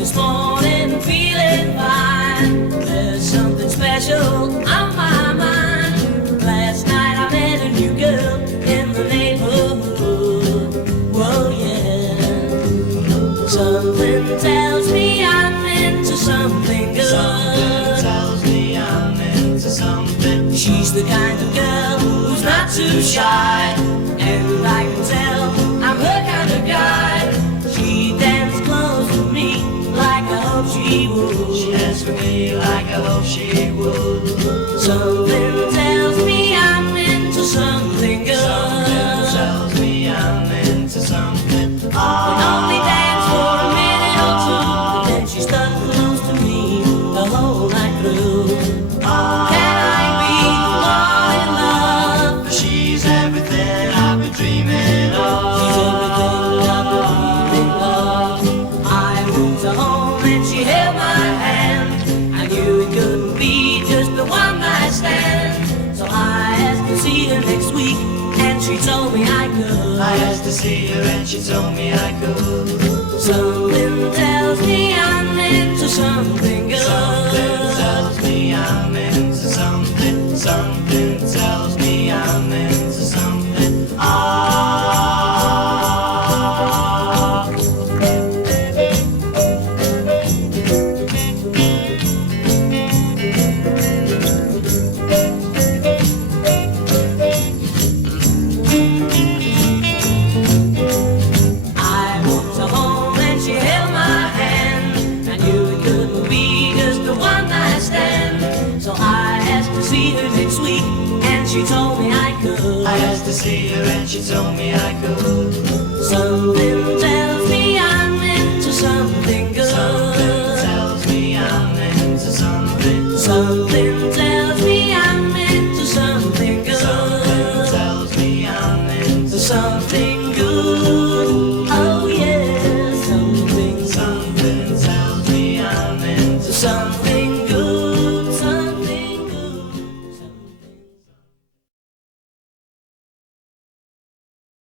this morning feeling fine. There's something special on my mind. Last night I met a new girl in the neighborhood. Whoa, yeah. Something tells me I'm into something good. Something tells me I'm into something. She's the kind of girl who's not too shy, and I can tell I'm her kind of guy. She danced close to me like I hope she would. She danced for me like I hope she would. Something tells me I'm into something good. Something tells me I'm into something. We only danced for a minute or two, and then she stuck close to me the whole night through. Can I be the one in love? She's everything I've been dreaming of. She's everything I've been dreaming of. I went to home and she held my hand. I knew it couldn't be just a one night stand. So I asked to see her next week, and she told me I could. I asked to see her and she told me I could. Something tells me I'm into something good. Something tells me I'm into something. Something tells me I'm into something. I walked her home and she held my hand. I knew it couldn't be just a one night stand. So I asked to see her next week, and she told me I could. I asked to see her and she told me I could. Something tells me I'm into something good. Something tells me I'm into something. Something tells me I'm into something good. Something tells me I'm into Something good. Oh yeah, something. something tells me I'm into Something